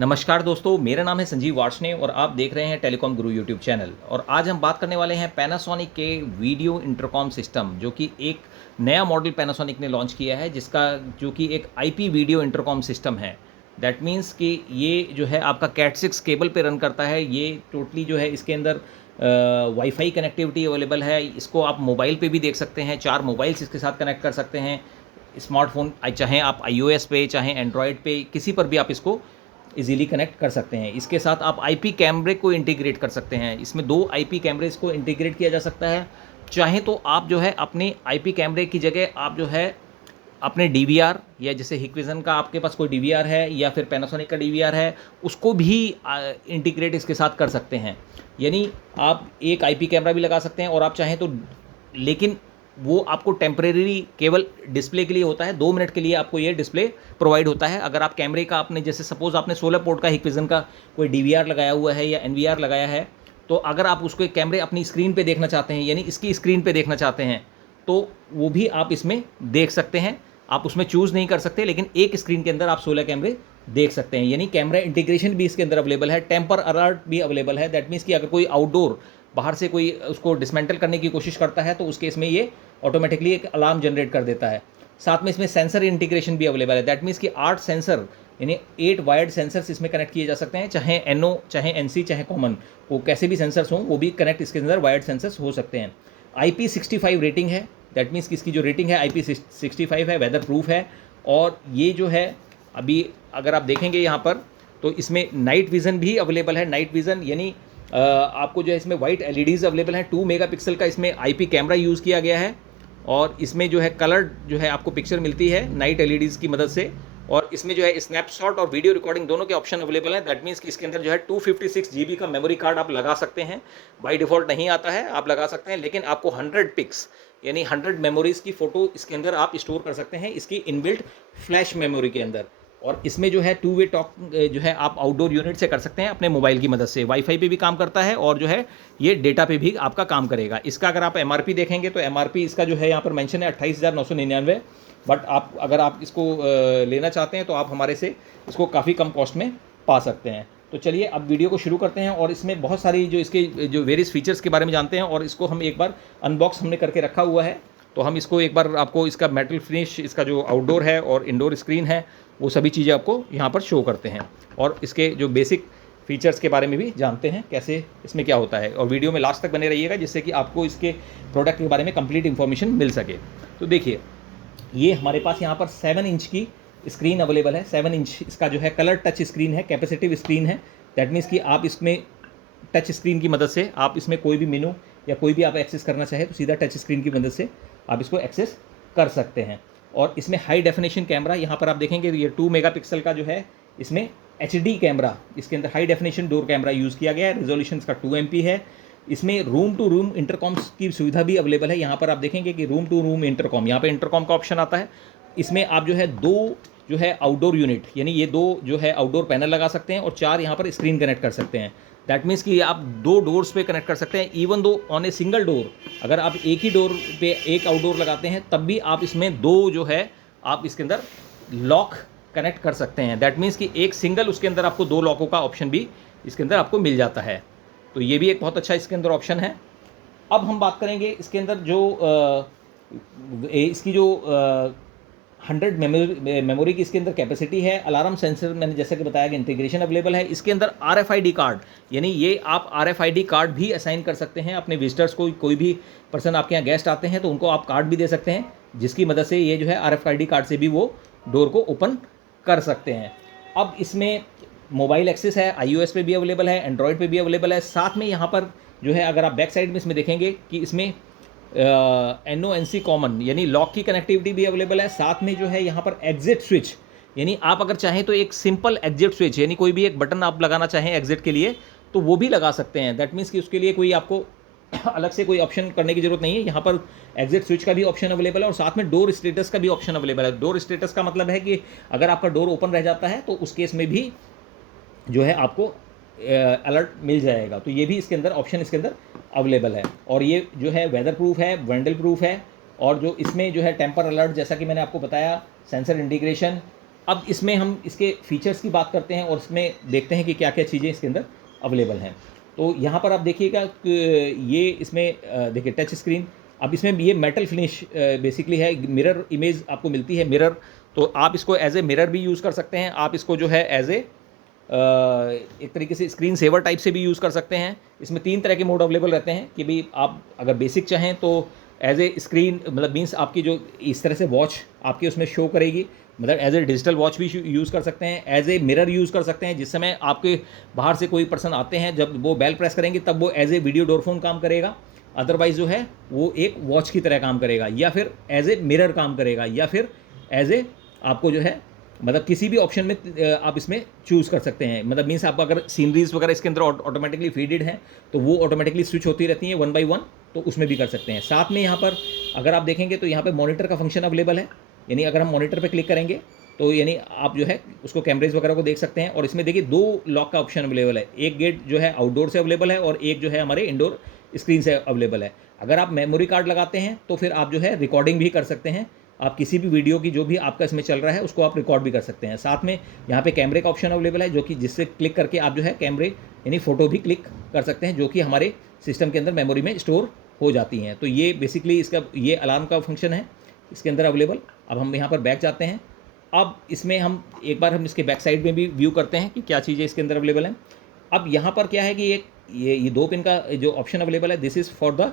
नमस्कार दोस्तों, मेरा नाम है संजीव वार्ष्णेय और आप देख रहे हैं टेलीकॉम गुरु यूट्यूब चैनल। और आज हम बात करने वाले हैं पैनासोनिक के वीडियो इंटरकॉम सिस्टम, जो कि एक नया मॉडल पैनासोनिक ने लॉन्च किया है, जिसका जो कि एक आईपी वीडियो इंटरकॉम सिस्टम है। दैट मीन्स कि ये जो है आपका कैट 6 केबल पे रन करता है। ये टोटली जो है इसके अंदर वाईफाई कनेक्टिविटी अवेलेबल है। इसको आप मोबाइल पे भी देख सकते हैं, 4 मोबाइल्स इसके साथ कनेक्ट कर सकते हैं। स्मार्टफोन चाहे आप iOS पे चाहे एंड्रॉयड पे किसी पर भी आप इसको इजीली कनेक्ट कर सकते हैं। इसके साथ आप आईपी कैमरे को इंटीग्रेट कर सकते हैं। इसमें 2 आईपी कैमरेज को इंटीग्रेट किया जा सकता है। चाहे तो आप जो है अपने आईपी कैमरे की जगह आप जो है अपने डीवीआर, या जैसे हिकविज़न का आपके पास कोई डीवीआर है या फिर पैनासोनिक का डीवीआर है, उसको भी इंटीग्रेट इसके साथ कर सकते हैं। यानी आप एक आईपी कैमरा भी लगा सकते हैं और आप चाहें तो, लेकिन वो आपको टेम्परेरी केवल डिस्प्ले के लिए होता है। 2 मिनट के लिए आपको ये डिस्प्ले प्रोवाइड होता है। अगर आप कैमरे का आपने जैसे सपोज़ आपने 16 पोर्ट का हिकविज़न का कोई डीवीआर लगाया हुआ है या एनवीआर लगाया है, तो अगर आप उसको कैमरे अपनी स्क्रीन पे देखना चाहते हैं, यानी इसकी स्क्रीन पे देखना चाहते हैं, तो वो भी आप इसमें देख सकते हैं। आप उसमें चूज़ नहीं कर सकते, लेकिन एक स्क्रीन के अंदर आप 16 कैमरे देख सकते हैं। यानी कैमरा इंटीग्रेशन भी इसके अंदर अवेलेबल है, टेम्पर अलर्ट भी अवेलेबल है। दैट मीन्स कि अगर कोई आउटडोर बाहर से कोई उसको डिसमेंटल करने की कोशिश करता है, तो उस केस में ये ऑटोमेटिकली एक अलार्म जनरेट कर देता है। साथ में इसमें सेंसर इंटीग्रेशन भी अवेलेबल है। दैट मीन्स कि 8 सेंसर, यानी 8 वायर्ड सेंसर्स इसमें कनेक्ट किए जा सकते हैं। चाहे एनओ, चाहे एनसी, चाहे कॉमन, वो कैसे भी सेंसर्स हों, वो भी कनेक्ट इसके अंदर वायर्ड सेंसर्स हो सकते हैं। IP65 रेटिंग है। दैट मीन्स कि इसकी जो रेटिंग है IP65 है, वेदर प्रूफ है। और ये जो है अभी अगर आप देखेंगे यहाँ पर, तो इसमें नाइट विज़न भी अवेलेबल है। नाइट विज़न यानी आपको जो है इसमें वाइट एलईडीज़ अवेलेबल हैं। 2 मेगापिक्सल का इसमें आईपी कैमरा यूज़ किया गया है और इसमें जो है कलर जो है आपको पिक्चर मिलती है नाइट एलईडीज़ की मदद से। और इसमें जो है स्नैपशॉट और वीडियो रिकॉर्डिंग दोनों के ऑप्शन अवेलेबल हैं। दैट मीन्स कि इसके अंदर जो है 256 GB का मेमोरी कार्ड आप लगा सकते हैं। बाय डिफ़ॉल्ट नहीं आता है, आप लगा सकते हैं, लेकिन आपको 100 पिक्स यानी 100 मेमोरीज़ की फ़ोटो इसके अंदर आप स्टोर कर सकते हैं, इसकी इनबिल्ट फ्लैश मेमोरी के अंदर। और इसमें जो है 2 वे टॉक जो है आप आउटडोर यूनिट से कर सकते हैं अपने मोबाइल की मदद से। वाईफाई पे भी काम करता है और जो है ये डेटा पे भी आपका काम करेगा। इसका अगर आप एमआरपी देखेंगे तो एमआरपी इसका जो है यहाँ पर मेंशन है 28,999। बट आप अगर आप इसको लेना चाहते हैं तो आप हमारे से इसको काफ़ी कम कॉस्ट में पा सकते हैं। तो चलिए अब वीडियो को शुरू करते हैं और इसमें बहुत सारी जो इसके जो वेरियस फीचर्स के बारे में जानते हैं। और इसको हम एक बार अनबॉक्स हमने करके रखा हुआ है, तो हम इसको एक बार आपको इसका मेटल फिनिश, इसका जो आउटडोर है और इंडोर स्क्रीन है, वो सभी चीज़ें आपको यहाँ पर शो करते हैं। और इसके जो बेसिक फीचर्स के बारे में भी जानते हैं, कैसे इसमें क्या होता है। और वीडियो में लास्ट तक बने रहिएगा, जिससे कि आपको इसके प्रोडक्ट के बारे में कंप्लीट इन्फॉर्मेशन मिल सके। तो देखिए, ये हमारे पास यहाँ पर 7 इंच की स्क्रीन अवेलेबल है। 7 इंच इसका जो है कलर टच स्क्रीन है, कैपेसिटिव स्क्रीन है। दैट मीन्स कि आप इसमें टच स्क्रीन की मदद से आप इसमें कोई भी मेनू या कोई भी आप एक्सेस करना चाहे तो सीधा टच स्क्रीन की मदद से आप इसको एक्सेस कर सकते हैं। और इसमें हाई डेफिनेशन कैमरा, यहाँ पर आप देखेंगे ये 2 मेगापिक्सल का जो है इसमें HD कैमरा, इसके अंदर high definition door camera use किया गया है। रेजोल्यूशन इसका 2 MP है। इसमें रूम टू रूम इंटरकॉम्स की सुविधा भी अवेलेबल है। यहाँ पर आप देखेंगे कि रूम टू रूम इंटरकॉम, यहाँ पे इंटरकॉम का ऑप्शन आता है। इसमें आप जो है 2 जो है आउटडोर यूनिट, यानी ये 2 जो है आउटडोर पैनल लगा सकते हैं और 4 यहाँ पर स्क्रीन कनेक्ट कर सकते हैं। दैट मीन्स कि आप 2 डोर्स पे कनेक्ट कर सकते हैं। Even though on a single door, अगर आप एक ही डोर पे एक आउटडोर लगाते हैं, तब भी आप इसमें 2 जो है आप इसके अंदर लॉक कनेक्ट कर सकते हैं। दैट मीन्स कि एक सिंगल उसके अंदर आपको 2 लॉकों का ऑप्शन भी इसके अंदर आपको मिल जाता है। तो ये भी एक बहुत अच्छा इसके अंदर ऑप्शन है। अब हम बात करेंगे इसके अंदर जो इसकी जो 100 मेमोरी की इसके अंदर कैपेसिटी है। अलार्म सेंसर मैंने जैसा कि बताया कि इंटीग्रेशन अवेलेबल है। इसके अंदर RFID कार्ड, यानी ये आप RFID कार्ड भी असाइन कर सकते हैं अपने विजिटर्स को। कोई भी पर्सन आपके यहाँ गेस्ट आते हैं तो उनको आप कार्ड भी दे सकते हैं, जिसकी मदद से ये जो है RFID कार्ड से भी वो डोर को ओपन कर सकते हैं। अब इसमें मोबाइल एक्सेस है, iOS पे भी अवेलेबल है, एंड्रॉयड पे भी अवेलेबल है। साथ में यहाँ पर जो है अगर आप बैक साइड में इसमें देखेंगे कि इसमें NONC कॉमन यानी लॉक की कनेक्टिविटी भी अवेलेबल है। साथ में जो है यहाँ पर एग्जिट स्विच, यानी आप अगर चाहें तो एक सिंपल एग्जिट स्विच, यानी कोई भी एक बटन आप लगाना चाहें एग्जिट के लिए, तो वो भी लगा सकते हैं। दैट मीन्स कि उसके लिए कोई आपको अलग से कोई ऑप्शन करने की जरूरत नहीं है। यहाँ पर एग्जिट स्विच का भी ऑप्शन अवेलेबल है और साथ में डोर स्टेटस का भी ऑप्शन अवेलेबल है। डोर स्टेटस का मतलब है कि अगर आपका डोर ओपन रह जाता है तो उस केस में भी जो है आपको अलर्ट मिल जाएगा। तो ये भी इसके अंदर ऑप्शन इसके अंदर अवेलेबल है। और ये जो है वेदर प्रूफ है, वैंडल प्रूफ है। और जो इसमें जो है टेम्पर अलर्ट, जैसा कि मैंने आपको बताया, सेंसर इंटीग्रेशन। अब इसमें हम इसके फीचर्स की बात करते हैं और इसमें देखते हैं कि क्या क्या चीज़ें इसके अंदर अवेलेबल हैं। तो यहाँ पर आप देखिएगा कि ये इसमें देखिए टच स्क्रीन, अब इसमें ये मेटल फिनिश बेसिकली है, मिरर इमेज आपको मिलती है, मिरर। तो आप इसको एज ए मिरर भी यूज़ कर सकते हैं, आप इसको जो है एज ए एक तरीके से स्क्रीन सेवर टाइप से भी यूज़ कर सकते हैं। इसमें 3 तरह के मोड अवेलेबल रहते हैं कि भाई आप अगर बेसिक चाहें तो एज ए स्क्रीन मतलब मीन्स आपकी जो इस तरह से वॉच आपकी उसमें शो करेगी, मतलब एज ए डिजिटल वॉच भी यूज़ कर सकते हैं, एज ए मिरर यूज़ कर सकते हैं। जिस समय आपके बाहर से कोई पर्सन आते हैं, जब वो बेल प्रेस करेंगे तब वो एज ए वीडियो डोरफोन काम करेगा, अदरवाइज जो है वो एक वॉच की तरह काम करेगा, या फिर एज ए मिरर काम करेगा, या फिर एज ए आपको जो है मतलब किसी भी ऑप्शन में आप इसमें चूज़ कर सकते हैं। मतलब मीन्स आपको अगर सीनरीज वगैरह इसके अंदर ऑटोमेटिकली फीडेड हैं तो वो ऑटोमेटिकली स्विच होती रहती हैं 1 बाई 1, तो उसमें भी कर सकते हैं। साथ में यहाँ पर अगर आप देखेंगे तो यहाँ पे मॉनिटर का फंक्शन अवेलेबल है, यानी अगर हम मॉनिटर पे क्लिक करेंगे तो यानी आप जो है उसको कैमरेज वगैरह को देख सकते हैं। और इसमें देखिए 2 लॉक का ऑप्शन अवेलेबल है, एक गेट जो है आउटडोर से अवेलेबल है और एक जो है हमारे इंडोर स्क्रीन से अवेलेबल है। अगर आप मेमोरी कार्ड लगाते हैं तो फिर आप जो है रिकॉर्डिंग भी कर सकते हैं, आप किसी भी वीडियो की जो भी आपका इसमें चल रहा है उसको आप रिकॉर्ड भी कर सकते हैं। साथ में यहाँ पे कैमरे का ऑप्शन अवेलेबल है, जो कि जिससे क्लिक करके आप जो है कैमरे यानी फ़ोटो भी क्लिक कर सकते हैं, जो कि हमारे सिस्टम के अंदर मेमोरी में स्टोर हो जाती हैं। तो ये बेसिकली इसका ये अलार्म का फंक्शन है इसके अंदर अवेलेबल। अब हम यहाँ पर बैक जाते हैं। अब इसमें हम एक बार हम इसके बैक साइड में भी व्यू करते हैं कि क्या चीज़ें इसके अंदर अवेलेबल हैं। अब यहाँ पर क्या है कि ये 2 पिन का जो ऑप्शन अवेलेबल है, this is for the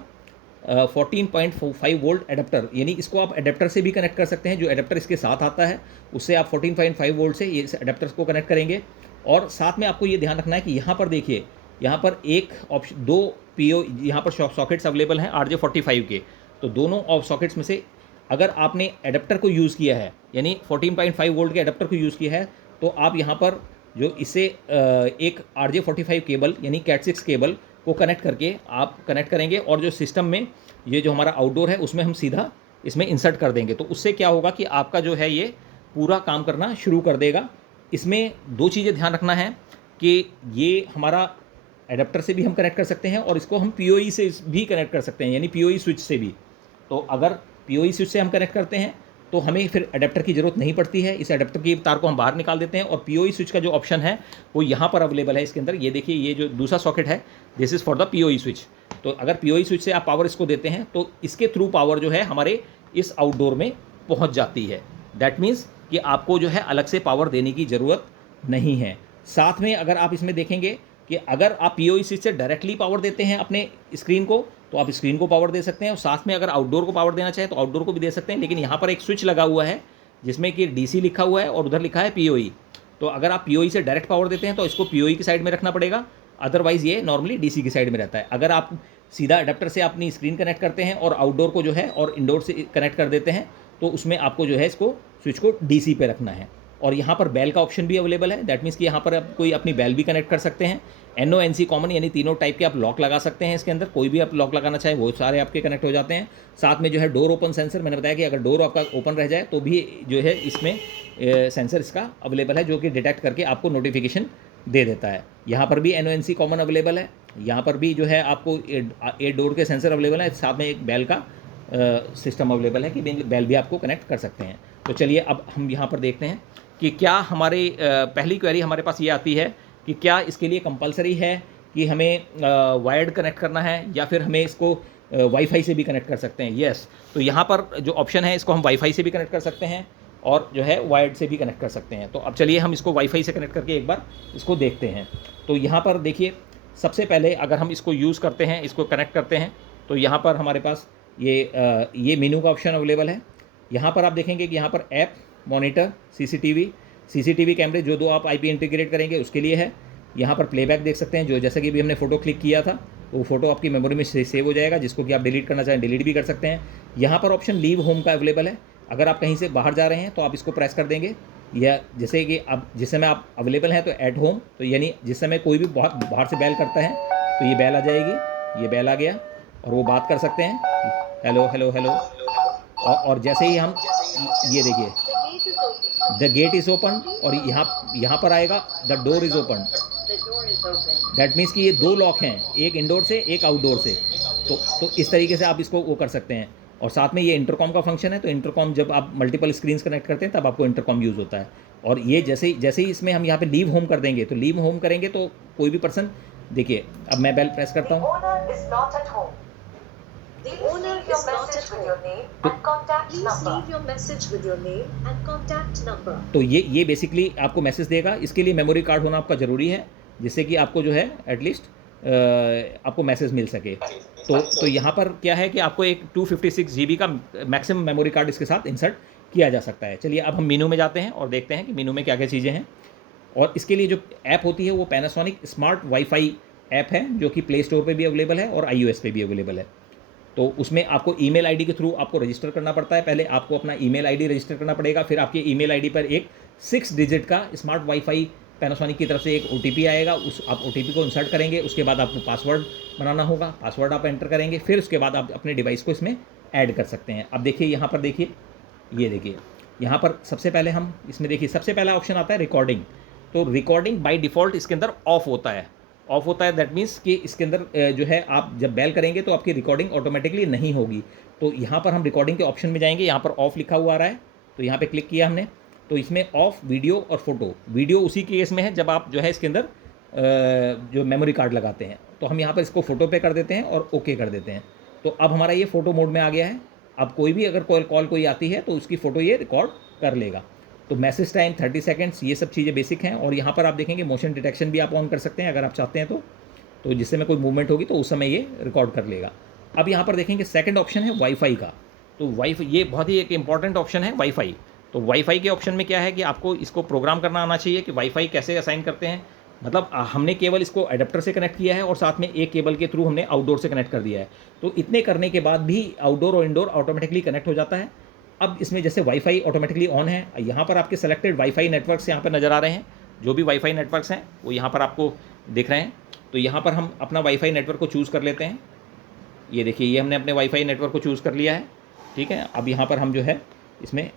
14.5 volt adapter, यानी इसको आप एडाप्टर से भी कनेक्ट कर सकते हैं। जो एडाप्टर इसके साथ आता है उससे आप 14.5 वोल्ट से ये एडाप्टर को कनेक्ट करेंगे। और साथ में आपको ये ध्यान रखना है कि यहाँ पर देखिए, यहाँ पर एक ऑप्शन 2 PO यहाँ पर सॉकेट्स अवेलेबल हैं RJ45 के। तो दोनों सॉकेट्स में से अगर आपने एडाप्टर को यूज़ किया है, यानी 14.5 वोल्ट के एडाप्टर को यूज़ किया है, तो आप यहाँ पर जो इसे एक RJ45 केबल यानी कैट6 केबल को कनेक्ट करके आप कनेक्ट करेंगे और जो सिस्टम में ये जो हमारा आउटडोर है उसमें हम सीधा इसमें इंसर्ट कर देंगे। तो उससे क्या होगा कि आपका जो है ये पूरा काम करना शुरू कर देगा। इसमें 2 चीज़ें ध्यान रखना है कि ये हमारा एडाप्टर से भी हम कनेक्ट कर सकते हैं और इसको हम PoE से भी कनेक्ट कर सकते हैं, यानी PoE स्विच से भी। तो अगर PoE स्विच से हम कनेक्ट करते हैं तो हमें फिर एडाप्टर की ज़रूरत नहीं पड़ती है। इस एडाप्टर की तार को हम बाहर निकाल देते हैं और PoE स्विच का जो ऑप्शन है वो यहाँ पर अवेलेबल है इसके अंदर। ये देखिए, ये जो दूसरा सॉकेट है this is for the PoE switch. तो अगर PoE स्विच से आप पावर इसको देते हैं तो इसके थ्रू पावर जो है हमारे इस आउटडोर में पहुँच जाती है। दैट मीन्स कि आपको जो है अलग से पावर देने की ज़रूरत नहीं है। साथ में अगर आप इसमें देखेंगे कि अगर आप PoE स्विच से डायरेक्टली पावर देते हैं अपने स्क्रीन को तो आप स्क्रीन को पावर दे सकते हैं, और साथ में अगर आउटडोर को पावर देना चाहें तो आउटडोर को भी दे सकते हैं। लेकिन यहाँ पर एक स्विच लगा हुआ है जिसमें कि DC लिखा हुआ है और उधर लिखा है PoE। तो अगर आप PoE से डायरेक्ट पावर देते हैं तो इसको PoE की साइड में रखना पड़ेगा, अदरवाइज़ ये नॉर्मली DC की साइड में रहता है। अगर आप सीधा अडेप्टर से अपनी स्क्रीन कनेक्ट करते हैं और आउटडोर को जो है और इंडोर से कनेक्ट कर देते हैं तो उसमें आपको जो है इसको स्विच को DC पे रखना है। और यहाँ पर बेल का ऑप्शन भी अवेलेबल है, दैट मीन्स कि यहाँ पर आप कोई अपनी बेल भी कनेक्ट कर सकते हैं। NO NC कॉमन यानी तीनों टाइप के आप लॉक लगा सकते हैं इसके अंदर, कोई भी आप लॉक लगाना चाहें वो सारे आपके कनेक्ट हो जाते हैं। साथ में जो है डोर ओपन सेंसर, मैंने बताया कि अगर डोर आपका ओपन रह जाए तो भी जो है इसमें सेंसर इसका अवेलेबल है जो कि डिटेक्ट करके आपको नोटिफिकेशन दे देता है। यहाँ पर भी NO NC कॉमन अवेलेबल है, यहाँ पर भी जो है आपको 8 डोर के सेंसर अवेलेबल है, साथ में एक बेल का सिस्टम अवेलेबल है कि बेल भी आपको कनेक्ट कर सकते हैं। तो चलिए अब हम यहाँ पर देखते हैं कि क्या हमारे पहली क्वेरी हमारे पास ये आती है कि क्या इसके लिए कंपलसरी है कि हमें वायर्ड कनेक्ट करना है या फिर हमें इसको वाईफाई से भी कनेक्ट कर सकते हैं। येस, तो यहाँ पर जो ऑप्शन है इसको हम वाईफाई से भी कनेक्ट कर सकते हैं और जो है वायर्ड से भी कनेक्ट कर सकते हैं। तो अब चलिए हम इसको वाईफाई से कनेक्ट करके एक बार इसको देखते हैं। तो यहाँ पर देखिए, सबसे पहले अगर हम इसको यूज़ करते हैं, इसको कनेक्ट करते हैं, तो यहाँ पर हमारे पास ये मेनू का ऑप्शन अवेलेबल है। यहाँ पर आप देखेंगे कि यहाँ पर ऐप, मॉनिटर, CCTV कैमरे जो 2 आप IP इंटीग्रेट करेंगे उसके लिए है। यहाँ पर प्लेबैक देख सकते हैं, जो जैसे कि भी हमने फ़ोटो क्लिक किया था तो वो फ़ोटो आपकी मेमोरी में सेव हो जाएगा, जिसको कि आप डिलीट करना चाहें डिलीट भी कर सकते हैं। यहाँ पर ऑप्शन लीव होम का अवेलेबल है, अगर आप कहीं से बाहर जा रहे हैं तो आप इसको प्रेस कर देंगे, या जैसे कि अब जिस समय आप अवेलेबल हैं तो एट होम, तो यानी जिस समय कोई भी बाहर से बेल करता है तो ये बेल आ जाएगी, ये बेल आ गया और वो बात कर सकते हैं, हेलो हेलो हेलो। और जैसे ही हम ये देखिए द गेट इज़ ओपन और यहाँ पर आएगा the door is open. That means कि ये 2 लॉक हैं, एक इंडोर से एक आउटडोर से। तो इस तरीके से आप इसको वो कर सकते हैं। और साथ में ये इंटरकॉम का फंक्शन है, तो इंटरकॉम जब आप मल्टीपल स्क्रीन्स कनेक्ट करते हैं तब आपको इंटरकॉम यूज़ होता है। और ये जैसे ही इसमें हम यहाँ पे लीव होम कर देंगे, तो लीव होम करेंगे तो कोई भी पर्सन, देखिए अब मैं बेल प्रेस करता The हूँ owner is not at home. The Please owner leave your is not message at with home. your name and contact Please number. leave your message with your name and contact number. तो ये basically आपको message देगा। इसके लिए memory card होना आपका ज़रूरी है, जिससे कि आपको जो है एटलीस्ट आपको मैसेज मिल सके। तो यहाँ पर क्या है कि आपको एक 256 GB का मैक्सिमम मेमोरी कार्ड इसके साथ इंसर्ट किया जा सकता है। चलिए अब हम मेनू में जाते हैं और देखते हैं कि मेनू में क्या क्या चीज़ें हैं। और इसके लिए जो ऐप होती है वो पैनासोनिक स्मार्ट वाईफाई ऐप है, जो कि प्ले स्टोर पे भी अवेलेबल है और iOS पे भी अवेलेबल है। तो उसमें आपको ईमेल आईडी के थ्रू आपको रजिस्टर करना पड़ता है। पहले आपको अपना ईमेल आईडी रजिस्टर करना पड़ेगा, फिर आपके ईमेल आईडी पर एक 6 डिजिट का स्मार्ट वाईफाई पैनासोनिक की तरफ से एक OTP आएगा। उस आप OTP को इंसर्ट करेंगे, उसके बाद आपको पासवर्ड बनाना होगा, पासवर्ड आप एंटर करेंगे, फिर उसके बाद आप अपने डिवाइस को इसमें ऐड कर सकते हैं। अब देखिए यहाँ पर, देखिए ये देखिए यहाँ पर सबसे पहले हम इसमें देखिए सबसे पहला ऑप्शन आता है रिकॉर्डिंग। तो रिकॉर्डिंग बाय डिफ़ॉल्ट इसके अंदर ऑफ होता है। दैट मीन्स कि इसके अंदर जो है आप जब बेल करेंगे तो आपकी रिकॉर्डिंग ऑटोमेटिकली नहीं होगी। तो यहाँ पर हम रिकॉर्डिंग के ऑप्शन में जाएंगे, यहाँ पर ऑफ लिखा हुआ आ रहा है, तो यहाँ पे क्लिक किया हमने। तो इसमें ऑफ वीडियो और फोटो, वीडियो उसी केस में है जब आप जो है इसके अंदर जो मेमोरी कार्ड लगाते हैं। तो हम यहाँ पर इसको फ़ोटो पे कर देते हैं और ओके कर देते हैं। तो अब हमारा ये फ़ोटो मोड में आ गया है। अब कोई भी अगर कॉल कोई आती है तो उसकी फ़ोटो ये रिकॉर्ड कर लेगा। तो मैसेज टाइम 30 सेकंड्स, ये सब चीज़ें बेसिक हैं। और यहाँ पर आप देखेंगे मोशन डिटेक्शन भी आप ऑन कर सकते हैं अगर आप चाहते हैं तो जिससे में कोई मूवमेंट होगी तो उस समय ये रिकॉर्ड कर लेगा। अब यहाँ पर देखेंगे सेकंड ऑप्शन है वाईफाई का। तो वाईफाई ये बहुत ही एक इंपॉर्टेंट ऑप्शन है वाईफाई। तो वाईफाई के ऑप्शन में क्या है कि आपको इसको प्रोग्राम करना आना चाहिए कि वाईफाई कैसे असाइन करते हैं। मतलब हमने केवल इसको एडेप्टर से कनेक्ट किया है और साथ में एक केबल के थ्रू हमने आउटडोर से कनेक्ट कर दिया है। तो इतने करने के बाद भी आउटडोर और इंडोर ऑटोमेटिकली कनेक्ट हो जाता है। अब इसमें जैसे वाईफाई ऑटोमेटिकली ऑन है, यहाँ पर आपके सेलेक्टेड वाईफाई नेटवर्क्स यहाँ पर नज़र आ रहे हैं। जो भी वाईफाई नेटवर्क्स हैं वो यहाँ पर आपको दिख रहे हैं। तो यहाँ पर हम अपना वाईफाई नेटवर्क को चूज़ कर लेते हैं। ये देखिए ये हमने अपने वाईफाई नेटवर्क को चूज़ कर लिया है, ठीक है। अब यहाँ पर हम जो है इसमें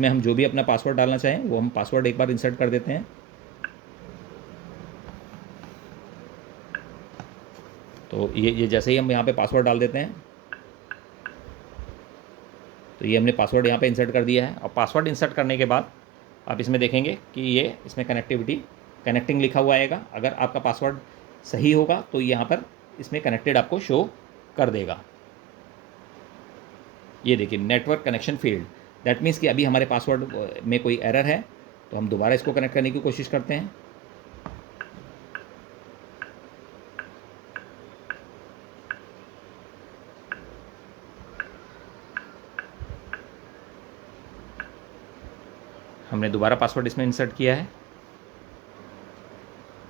हम जो भी अपना पासवर्ड डालना चाहें वो हम पासवर्ड एक बार इंसर्ट कर देते हैं। तो ये जैसे ही हम यहाँ पे पासवर्ड डाल देते हैं तो ये हमने पासवर्ड यहाँ पे इंसर्ट कर दिया है। और पासवर्ड इंसर्ट करने के बाद आप इसमें देखेंगे कि ये इसमें कनेक्टिंग लिखा हुआ आएगा। अगर आपका पासवर्ड सही होगा तो यहाँ पर इसमें कनेक्टेड आपको शो कर देगा। ये देखिए network connection failed, that means कि अभी हमारे पासवर्ड में कोई एरर है। तो हम दोबारा इसको कनेक्ट करने की कोशिश करते हैं। हमने दोबारा पासवर्ड इसमें इंसर्ट किया है।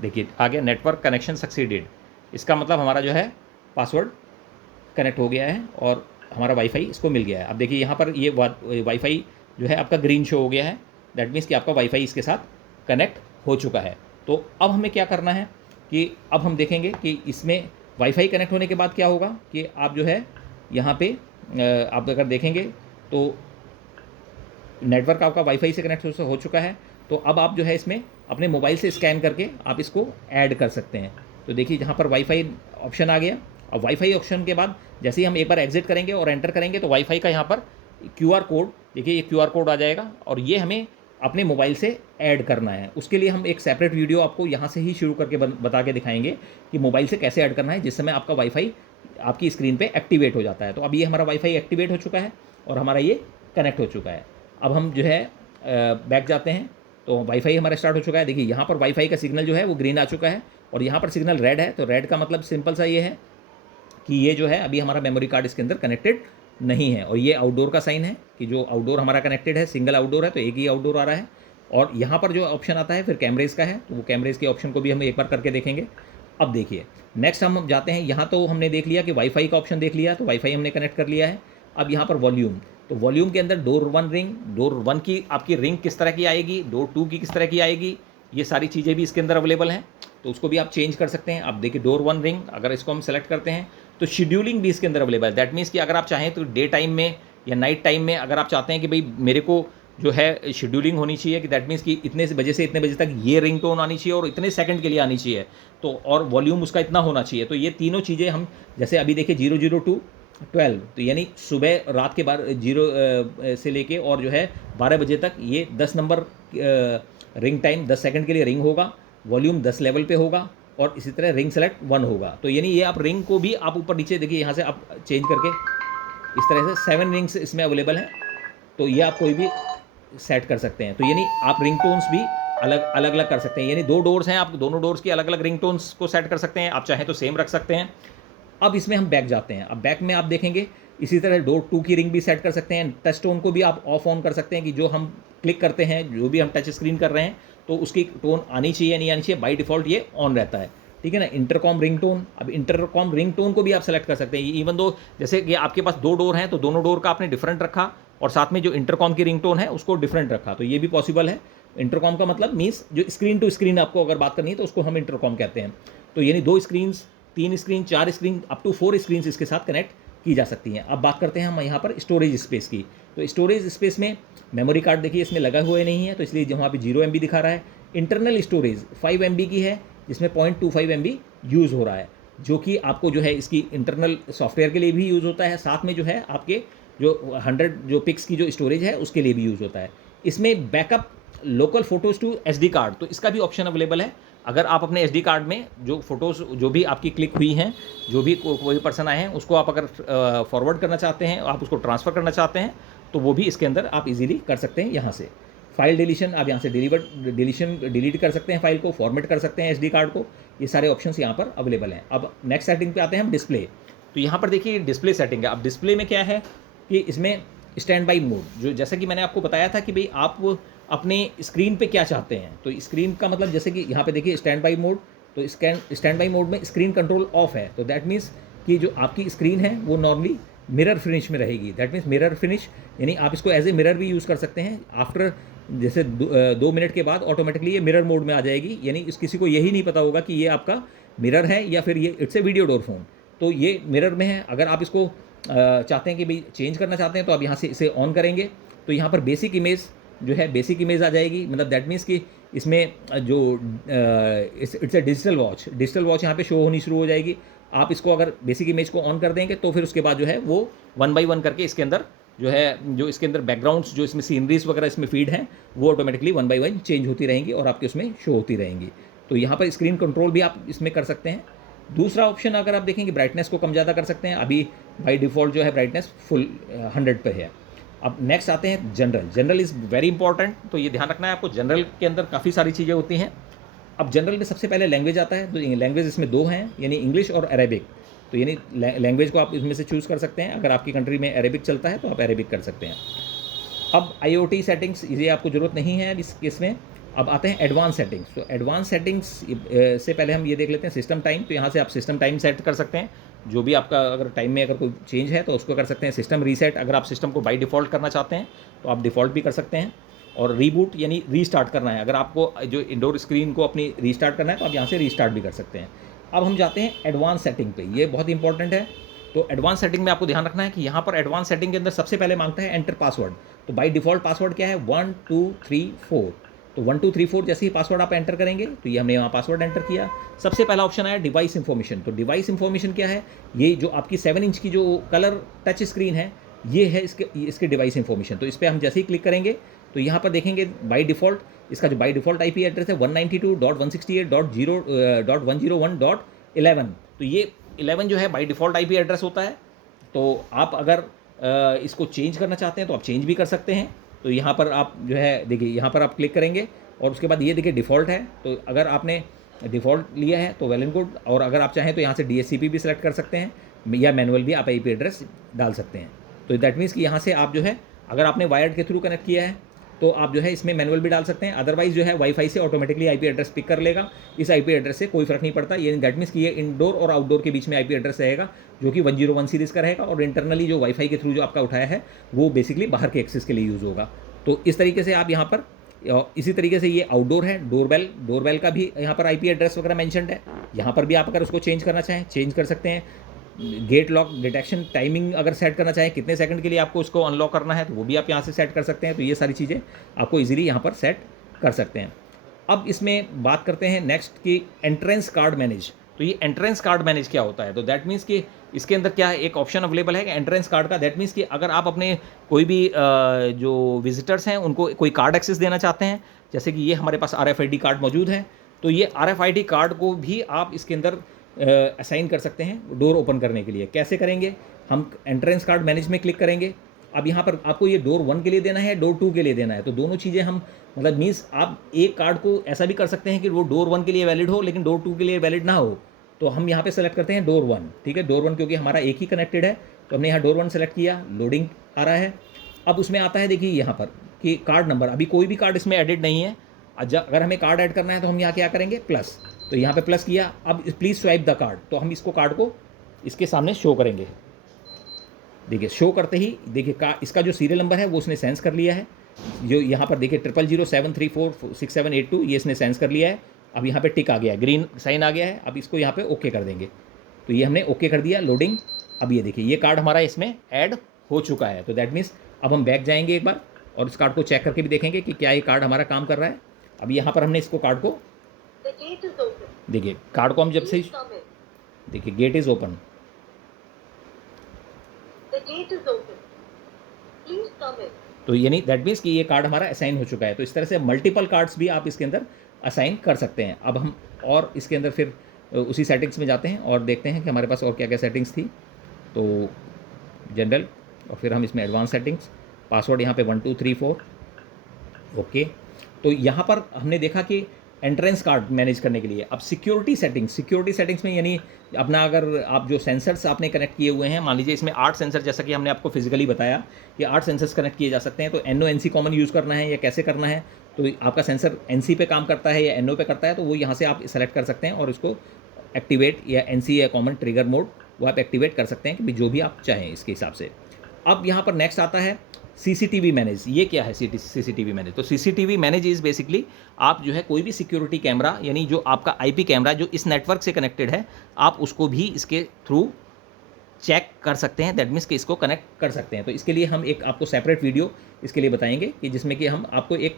देखिए आ गया नेटवर्क कनेक्शन सक्सीडेड। इसका मतलब हमारा जो है पासवर्ड कनेक्ट हो गया है और हमारा वाईफाई इसको मिल गया है। अब देखिए यहाँ पर ये वाईफाई जो है आपका ग्रीन शो हो गया है, दैट मीन्स कि आपका वाईफाई इसके साथ कनेक्ट हो चुका है। तो अब हमें क्या करना है कि अब हम देखेंगे कि इसमें वाईफाई कनेक्ट होने के बाद क्या होगा कि आप जो है यहाँ पे आप अगर देखेंगे तो नेटवर्क आपका वाईफाई से कनेक्ट हो चुका है। तो अब आप जो है इसमें अपने मोबाइल से स्कैन करके आप इसको ऐड कर सकते हैं। तो देखिए जहाँ पर वाईफाई ऑप्शन आ गया। अब वाईफाई ऑप्शन के बाद जैसे ही हम एक बार एग्जिट करेंगे और एंटर करेंगे तो वाईफाई का यहाँ पर QR कोड, देखिए ये QR कोड आ जाएगा और ये हमें अपने मोबाइल से ऐड करना है। उसके लिए हम एक सेपरेट वीडियो आपको यहाँ से ही शुरू करके बता के दिखाएंगे कि मोबाइल से कैसे ऐड करना है, जिस समय आपका वाईफाई आपकी स्क्रीन पे एक्टिवेट हो जाता है। तो अब ये हमारा वाईफाई एक्टिवेट हो चुका है और हमारा ये कनेक्ट हो चुका है। अब हम जो है बैक जाते हैं तो वाईफाई हमारा स्टार्ट हो चुका है। देखिए यहाँ पर वाईफाई का सिग्नल जो है वो ग्रीन आ चुका है और यहाँ पर सिग्नल रेड है। तो रेड का मतलब सिंपल सा ये है कि ये जो है अभी हमारा मेमोरी कार्ड इसके अंदर कनेक्टेड नहीं है। और ये आउटडोर का साइन है कि जो आउटडोर हमारा कनेक्टेड है, सिंगल आउटडोर है तो एक ही आउटडोर आ रहा है। और यहाँ पर जो ऑप्शन आता है फिर कैमरेज का है, तो वो कैमरेज के ऑप्शन को भी हम एक बार करके देखेंगे। अब देखिए नेक्स्ट हम जाते हैं, यहाँ तो हमने देख लिया कि वाईफाई का ऑप्शन देख लिया, तो वाईफाई हमने कनेक्ट कर लिया है। अब यहाँ पर वॉल्यूम, तो वॉल्यूम के अंदर डोर 1 रिंग, डोर 1 की आपकी रिंग किस तरह की आएगी, डोर 2 की किस तरह की आएगी, ये सारी चीज़ें भी इसके अंदर अवेलेबल हैं। तो उसको भी आप चेंज कर सकते हैं। अब देखिए डोर 1 रिंग अगर इसको हम सेलेक्ट करते हैं तो शेड्यूलिंग भी इसके अंदर अवेलेबल है। दैट मीन्स कि अगर आप चाहें तो डे टाइम में या नाइट टाइम में अगर आप चाहते हैं कि भाई मेरे को जो है शेड्यूलिंग होनी चाहिए कि दैट मीन्स कि इतने से बजे से इतने बजे तक ये रिंगटोन आनी चाहिए और इतने सेकंड के लिए आनी चाहिए, तो और वॉल्यूम उसका इतना होना चाहिए। तो ये तीनों चीज़ें हम जैसे अभी देखिए 00 to 12, तो यानी सुबह रात के 0 से लेके और जो है 12 बजे तक ये 10 नंबर रिंग टाइम 10 सेकंड के लिए रिंग होगा, वॉल्यूम 10 लेवल पे होगा और इसी तरह रिंग सेलेक्ट 1 होगा। तो यानी ये आप रिंग को भी आप ऊपर नीचे देखिए यहाँ से आप चेंज करके इस तरह से 7 रिंग्स इसमें अवेलेबल हैं, तो ये आप कोई भी सेट कर सकते हैं। तो यानी आप रिंग टोन्स भी अलग अलग कर सकते हैं, यानी 2 डोर्स हैं, आप दोनों डोर्स की अलग अलग रिंग टोन्स को सेट कर सकते हैं, आप चाहें तो सेम रख सकते हैं। अब इसमें हम बैक जाते हैं। अब बैक में आप देखेंगे इसी तरह डोर 2 की रिंग भी सेट कर सकते हैं, टच टोन को भी आप ऑफ ऑन कर सकते हैं कि जो हम क्लिक करते हैं, जो भी हम टच स्क्रीन कर रहे हैं तो उसकी टोन आनी चाहिए नहीं आनी चाहिए, बाय डिफ़ॉल्ट ये ऑन रहता है, ठीक है ना। इंटरकॉम रिंग टोन, अब इंटरकॉम रिंग टोन को भी आप सेलेक्ट कर सकते हैं, इवन दो जैसे कि आपके पास 2 डोर हैं तो दोनों डोर का आपने डिफरेंट रखा और साथ में जो इंटरकॉम की रिंग टोन है उसको डिफरेंट रखा, तो ये भी पॉसिबल है। इंटरकॉम का मतलब मीन्स जो स्क्रीन टू स्क्रीन आपको अगर बात करनी है तो उसको हम इंटरकॉम कहते हैं। तो यानी 2 screens, 3 screen, 4 screen, up to 4 screens इसके साथ कनेक्ट की जा सकती हैं। अब बात करते हैं हम यहाँ पर स्टोरेज स्पेस की। तो स्टोरेज स्पेस में मेमोरी कार्ड देखिए इसमें लगा हुए नहीं है, तो इसलिए जहाँ पे 0 MB दिखा रहा है। इंटरनल स्टोरेज 5 MB की है, जिसमें 0.25 MB यूज़ हो रहा है, जो कि आपको जो है इसकी इंटरनल सॉफ्टवेयर के लिए भी यूज़ होता है, साथ में जो है आपके जो 100 जो पिक्स की जो स्टोरेज है उसके लिए भी यूज़ होता है। इसमें backup local photos to SD card, तो इसका भी ऑप्शन अवेलेबल है। अगर आप अपने SD कार्ड में जो फ़ोटोज़ जो भी आपकी क्लिक हुई हैं, जो भी कोई पर्सन आए हैं, उसको आप अगर फॉरवर्ड करना चाहते हैं, आप उसको ट्रांसफ़र करना चाहते हैं, तो वो भी इसके अंदर आप इजीली कर सकते हैं। यहाँ से फाइल डिलीशन, आप यहाँ से डिलीट कर सकते हैं, फाइल को फॉर्मेट कर सकते हैं SD कार्ड को, ये सारे ऑप्शंस यहाँ पर अवेलेबल हैं। अब नेक्स्ट सेटिंग पे आते हैं हम, डिस्प्ले। तो यहाँ पर देखिए डिस्प्ले सेटिंग है। अब डिस्प्ले में क्या है कि इसमें स्टैंड बाई मोड, जो जैसा कि मैंने आपको बताया था कि भाई आप अपने स्क्रीन पे क्या चाहते हैं, तो स्क्रीन का मतलब जैसे कि यहाँ पे देखिए स्टैंड बाई मोड, तो स्टैंड बाई मोड में स्क्रीन कंट्रोल ऑफ है, तो दैट मीन्स कि जो आपकी स्क्रीन है वो नॉर्मली मिरर फिनिश में रहेगी। दैट मीन्स मिरर फिनिश, यानी आप इसको एज ए मिरर भी यूज़ कर सकते हैं। आफ्टर जैसे 2 मिनट के बाद ऑटोमेटिकली ये मिरर मोड में आ जाएगी, यानी किसी को यही नहीं पता होगा कि ये आपका मिरर है या फिर ये it's a video door phone, तो ये मिरर में है। अगर आप इसको चाहते हैं कि भाई चेंज करना चाहते हैं तो आप यहाँ से इसे ऑन करेंगे, तो यहाँ पर बेसिक इमेज जो है बेसिक इमेज आ जाएगी, मतलब दैट मीन्स कि इसमें जो इट्स ए डिजिटल वॉच यहाँ पे शो होनी शुरू हो जाएगी। आप इसको अगर बेसिक इमेज को ऑन कर देंगे तो फिर उसके बाद जो है वो 1 by 1 करके इसके अंदर जो है, जो इसके अंदर बैकग्राउंड्स, जो इसमें सीनरीज वगैरह इसमें फीड हैं, वो ऑटोमेटिकली 1 by 1 चेंज होती रहेंगी और आपके उसमें शो होती रहेंगी। तो यहाँ पर स्क्रीन कंट्रोल भी आप इसमें कर सकते हैं। दूसरा ऑप्शन अगर आप देखेंगे, ब्राइटनेस को कम ज़्यादा कर सकते हैं। अभी बाई डिफ़ॉल्ट जो है ब्राइटनेस फुल 100 पे है। अब नेक्स्ट आते हैं general. General is very important, तो ये ध्यान रखना है आपको, जनरल के अंदर काफ़ी सारी चीज़ें होती हैं। अब जनरल में सबसे पहले लैंग्वेज आता है, तो लैंग्वेज इसमें 2 हैं, यानी इंग्लिश और अरेबिक। तो यानी लैंग्वेज को आप इसमें से चूज़ कर सकते हैं। अगर आपकी कंट्री में अरेबिक चलता है तो आप अरेबिक कर सकते हैं। अब IoT सेटिंग्स, ये आपको ज़रूरत नहीं है इस केस में। अब आते हैं एडवांस सेटिंग्स। तो एडवांस सेटिंग्स से पहले हम ये देख लेते हैं सिस्टम टाइम। तो यहाँ से आप सिस्टम टाइम सेट कर सकते हैं, जो भी आपका अगर टाइम में अगर कोई चेंज है तो उसको कर सकते हैं। सिस्टम रीसेट, अगर आप सिस्टम को बाय डिफ़ॉल्ट करना चाहते हैं तो आप डिफ़ॉल्ट भी कर सकते हैं। और रीबूट यानी रीस्टार्ट करना है, अगर आपको जो इंडोर स्क्रीन को अपनी रीस्टार्ट करना है तो आप यहाँ से रीस्टार्ट भी कर सकते हैं। अब हम जाते हैं एडवांस सेटिंग पे, ये बहुत इंपॉर्टेंट है। तो एडवांस सेटिंग में आपको ध्यान रखना है कि यहाँ पर एडवांस सेटिंग के अंदर सबसे पहले मांगता है एंटर पासवर्ड। तो बाय डिफ़ॉल्ट पासवर्ड क्या है, 1 2 3 4। तो 1 2 3 4 जैसे ही पासवर्ड आप एंटर करेंगे तो ये हमने यहाँ पासवर्ड एंटर किया। सबसे पहला ऑप्शन आया डिवाइस इन्फॉर्मेशन। तो डिवाइस इन्फॉर्मेशन क्या है, ये जो आपकी 7 इंच की जो कलर टच स्क्रीन है, ये है इसके डिवाइस इन्फॉर्मेशन। तो इस पर हम जैसे ही क्लिक करेंगे तो यहाँ पर देखेंगे बाय डिफ़ॉल्ट इसका जो बाय डिफ़ॉल्ट IP एड्रेस है 192.168.101.11। तो ये 11 जो है बाय डिफ़ॉल्ट IP एड्रेस होता है। तो आप अगर इसको चेंज करना चाहते हैं तो आप चेंज भी कर सकते हैं। तो यहाँ पर आप जो है देखिए, यहाँ पर आप क्लिक करेंगे और उसके बाद ये देखिए डिफ़ॉल्ट है। तो अगर आपने डिफ़ॉल्ट लिया है तो वेल एंड गुड, और अगर आप चाहें तो यहाँ से DHCP भी सिलेक्ट कर सकते हैं या मैनुअल भी आप IP एड्रेस डाल सकते हैं। तो दैट मीन्स कि यहाँ से आप जो है, अगर आपने वायर्ड के थ्रू कनेक्ट किया है तो आप जो है इसमें मैनुअल भी डाल सकते हैं। अदरवाइज़ जो है वाईफाई से ऑटोमेटिकली IP एड्रेस पिक कर लेगा। इस IP एड्रेस से कोई फ़र्क नहीं पड़ता। ये दैट मीन्स कि ये इंडोर और आउटडोर के बीच में IP एड्रेस रहेगा, जो कि 101 सीरीज़ का रहेगा, और इंटरनली जो वाईफाई के थ्रू जो आपका उठाया है वो बेसिकली बाहर के एक्सेस के लिए यूज़ होगा। तो इस तरीके से आप यहाँ पर, इसी तरीके से ये आउटडोर है, डोरबेल का भी यहाँ पर IP एड्रेस वगैरह मेंशन्ड है। यहाँ पर भी आप अगर उसको चेंज करना चाहें चेंज कर सकते हैं। गेट लॉक डिटेक्शन टाइमिंग अगर सेट करना चाहें, कितने सेकंड के लिए आपको उसको अनलॉक करना है, तो वो भी आप यहाँ से सेट कर सकते हैं। तो ये सारी चीज़ें आपको इजीली यहाँ पर सेट कर सकते हैं। अब इसमें बात करते हैं नेक्स्ट कि एंट्रेंस कार्ड मैनेज। तो ये एंट्रेंस कार्ड मैनेज क्या होता है? तो दैट मीन्स कि इसके अंदर क्या है, एक ऑप्शन अवेलेबल है कि एंट्रेंस कार्ड का। दैट मीन्स कि अगर आप अपने कोई भी जो विजिटर्स हैं उनको कोई कार्ड एक्सेस देना चाहते हैं, जैसे कि ये हमारे पास RFID कार्ड मौजूद है, तो ये RFID कार्ड को भी आप इसके अंदर असाइन कर सकते हैं डोर ओपन करने के लिए। कैसे करेंगे? हम एंट्रेंस कार्ड मैनेज में क्लिक करेंगे। अब यहाँ पर आपको ये डोर 1 के लिए देना है, डोर 2 के लिए देना है, तो दोनों चीज़ें हम मतलब मीन्स आप एक कार्ड को ऐसा भी कर सकते हैं कि वो डोर 1 के लिए वैलिड हो लेकिन डोर 2 के लिए वैलिड ना हो। तो हम यहाँ पे सेलेक्ट करते हैं डोर 1, ठीक है, डोर 1 क्योंकि हमारा एक ही कनेक्टेड है, तो हमने यहाँ डोर 1 सेलेक्ट किया। लोडिंग आ रहा है। अब उसमें आता है, देखिए यहाँ पर कि कार्ड नंबर, अभी कोई भी कार्ड इसमें एडिड नहीं है। अगर हमें कार्ड ऐड करना है तो हम यहाँ क्या करेंगे, प्लस, तो यहाँ पे प्लस किया। अब प्लीज़ स्वाइप द कार्ड, तो हम इसको कार्ड को इसके सामने शो करेंगे। देखिए शो करते ही देखिए इसका जो सीरियल नंबर है वो उसने सेंस कर लिया है। जो यहाँ पर देखिए 000734678 ये इसने सेंस कर लिया है। अब यहाँ पे टिक आ गया है, ग्रीन साइन आ गया है। अब इसको यहाँ पे ओके कर देंगे, तो ये हमने ओके कर दिया। लोडिंग, अब ये देखिए ये कार्ड हमारा इसमें ऐड हो चुका है। तो दैट मीन्स अब हम बैक जाएंगे एक बार और इस कार्ड को चेक करके भी देखेंगे कि क्या ये कार्ड हमारा काम कर रहा है। अब यहाँ पर हमने इसको कार्ड को The gate is open. देखिए कार्ड को हम जब से Please come in. देखिए gate is open, The gate is open. Please come in. तो यानी दैट मीन्स कि ये कार्ड हमारा असाइन हो चुका है। तो इस तरह से मल्टीपल कार्ड्स भी आप इसके अंदर असाइन कर सकते हैं। अब हम और इसके अंदर फिर उसी सेटिंग्स में जाते हैं और देखते हैं कि हमारे पास और क्या क्या सेटिंग्स थी। तो जनरल, और फिर हम इसमें एडवांस सेटिंग्स, पासवर्ड यहाँ पे 1234, ओके। तो यहाँ पर हमने देखा कि एंट्रेंस कार्ड मैनेज करने के लिए अब सिक्योरिटी सेटिंग्स में यानी अपना अगर आप जो सेंसर्स आपने कनेक्ट किए हुए हैं, मान लीजिए इसमें 8 सेंसर, जैसा कि हमने आपको फिजिकली बताया कि 8 सेंसर्स कनेक्ट किए जा सकते हैं। तो NO-NC कॉमन यूज़ करना है या कैसे करना है, तो आपका सेंसर NC पे काम करता है या NO पे करता है, तो वो यहाँ से आप सेलेक्ट कर सकते हैं और इसको एक्टिवेट या NC या कॉमन ट्रिगर मोड वो आप एक्टिवेट कर सकते हैं कि जो भी आप चाहें इसके हिसाब से। अब यहाँ पर नेक्स्ट आता है CCTV मैनेज। ये क्या है CCTV मैनेज? तो CCTV मैनेज इज़ बेसिकली आप जो है कोई भी सिक्योरिटी कैमरा, यानी जो आपका IP कैमरा जो इस नेटवर्क से कनेक्टेड है, आप उसको भी इसके थ्रू चेक कर सकते हैं। दैट मीन्स कि इसको कनेक्ट कर सकते हैं। तो इसके लिए हम एक आपको सेपरेट वीडियो इसके लिए बताएंगे कि जिसमें कि हम आपको एक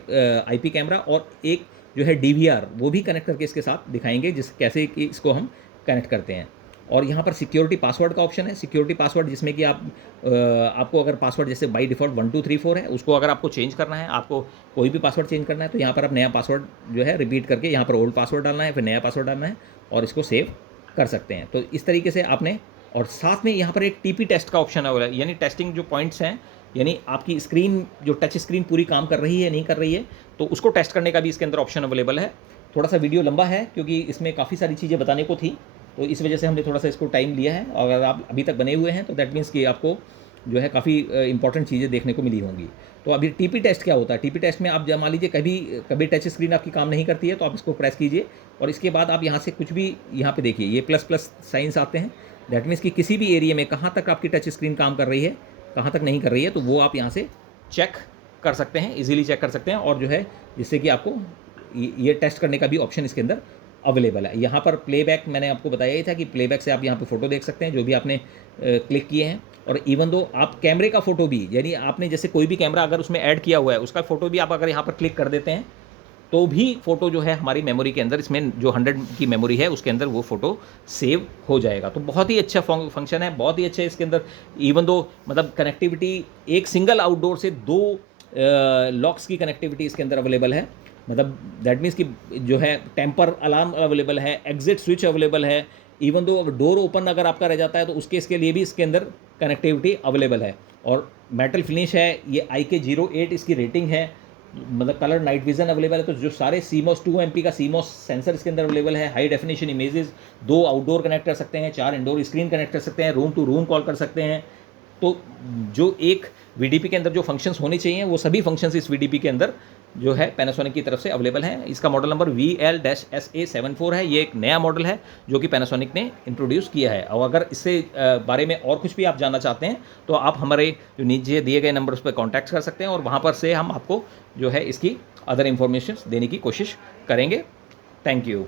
IP कैमरा और एक जो है DVR वो भी कनेक्ट करके इसके साथ दिखाएंगे, कैसे कि इसको हम कनेक्ट करते हैं। और यहाँ पर सिक्योरिटी पासवर्ड का ऑप्शन है, सिक्योरिटी पासवर्ड, जिसमें कि आपको अगर पासवर्ड जैसे बाय डिफ़ॉल्ट 1234 है, उसको अगर आपको चेंज करना है, आपको कोई भी पासवर्ड चेंज करना है, तो यहाँ पर आप नया पासवर्ड जो है रिपीट करके यहाँ पर ओल्ड पासवर्ड डालना है, फिर नया पासवर्ड डालना है और इसको सेव कर सकते हैं। तो इस तरीके से आपने, और साथ में यहाँ पर एक TP टेस्ट का ऑप्शन है, यानी टेस्टिंग जो पॉइंट्स हैं, यानी आपकी स्क्रीन जो टच स्क्रीन पूरी काम कर रही है नहीं कर रही है, तो उसको टेस्ट करने का भी इसके अंदर ऑप्शन अवेलेबल है। थोड़ा सा वीडियो लंबा है क्योंकि इसमें काफ़ी सारी चीज़ें बताने को थी, तो इस वजह से हमने थोड़ा सा इसको टाइम लिया है। और अगर आप अभी तक बने हुए हैं तो दैट मीन्स कि आपको जो है काफ़ी इंपॉर्टेंट चीज़ें देखने को मिली होंगी। तो अभी TP टेस्ट क्या होता है? TP टेस्ट में आप जब मान लीजिए कभी टच स्क्रीन आपकी काम नहीं करती है, तो आप इसको प्रेस कीजिए और इसके बाद आप यहाँ से कुछ भी, यहाँ पे देखिए ये प्लस साइंस आते हैं। दैट मीन्स कि किसी भी एरिया में कहाँ तक आपकी टच स्क्रीन काम कर रही है, कहाँ तक नहीं कर रही है, तो वो आप यहाँ से चेक कर सकते हैं, ईजिली चेक कर सकते हैं। और जो है जिससे कि आपको ये टेस्ट करने का भी ऑप्शन इसके अंदर अवेलेबल है। यहाँ पर प्लेबैक मैंने आपको बताया ही था कि प्लेबैक से आप यहाँ पे फ़ोटो देख सकते हैं जो भी आपने क्लिक किए हैं। और इवन दो आप कैमरे का फ़ोटो भी, यानी आपने जैसे कोई भी कैमरा अगर उसमें ऐड किया हुआ है, उसका फ़ोटो भी आप अगर यहाँ पर क्लिक कर देते हैं, तो भी फ़ोटो जो है हमारी मेमोरी के अंदर, इसमें जो 100 की मेमोरी है उसके अंदर वो फ़ोटो सेव हो जाएगा। तो बहुत ही अच्छा फंक्शन है, बहुत ही अच्छा है इसके अंदर। इवन दो मतलब कनेक्टिविटी, एक सिंगल आउटडोर से 2 लॉक्स की कनेक्टिविटी इसके अंदर अवेलेबल है। मतलब दैट मीन्स कि जो है टेम्पर अलार्म अवेलेबल है, एग्जिट स्विच अवेलेबल है। इवन दो डोर ओपन अगर आपका रह जाता है तो इसके लिए भी इसके अंदर कनेक्टिविटी अवेलेबल है। और मेटल फिनिश है, ये IK08 इसकी रेटिंग है, मतलब कलर नाइट विजन अवेलेबल है। तो जो सारे CMOS 2 MP का CMOS सेंसर इसके अंदर अवेलेबल है, high definition images, 2 outdoor connect कर सकते हैं, 4 इंडोर स्क्रीन कनेक्ट कर सकते हैं, रूम टू रूम कॉल कर सकते हैं। तो जो एक VDP के अंदर जो फंक्शंस होने चाहिए वो सभी फंक्शंस इस VDP के अंदर जो है पैनासोनिक की तरफ से अवेलेबल है। इसका मॉडल नंबर VL-SA74 है। ये एक नया मॉडल है जो कि पैनासोनिक ने इंट्रोड्यूस किया है। और अगर इससे बारे में और कुछ भी आप जानना चाहते हैं तो आप हमारे जो नीचे दिए गए नंबर उस पर कॉन्टैक्ट कर सकते हैं और वहाँ पर से हम आपको जो है इसकी अदर इन्फॉर्मेशन देने की कोशिश करेंगे। Thank you.